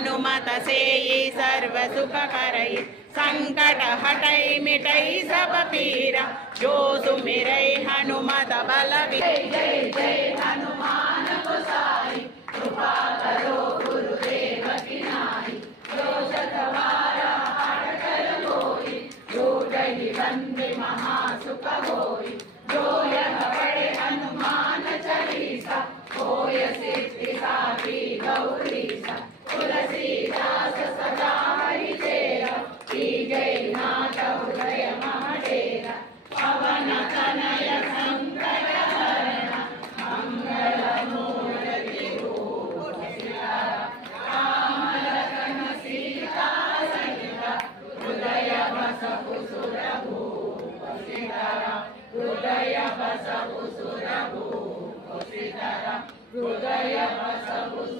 हनुमत सेई सर्व सुख करई संकट हटई मिटई सब पीरा जो सुमिरै हनुमत बल जय जय जय हनुमान गोसाई कृपा करो गुरुदेव की नाई जो शतवार पाठ कर कोई जो दहि बंदे महासुख होई जो यह पढ़े हनुमान चालीसा होय सिद्धि साखी गौरीसा तुलसीदास सदा हरि तेरा की जय नाथ हृदय महडेरा पवन तनय संकट हरण मंगल मूर्ति रूप राम लखन सीता सहित हृदय बसहु सुर भूप सीताराम हृदय बसहु सुर भूप सीताराम हृदय बसहु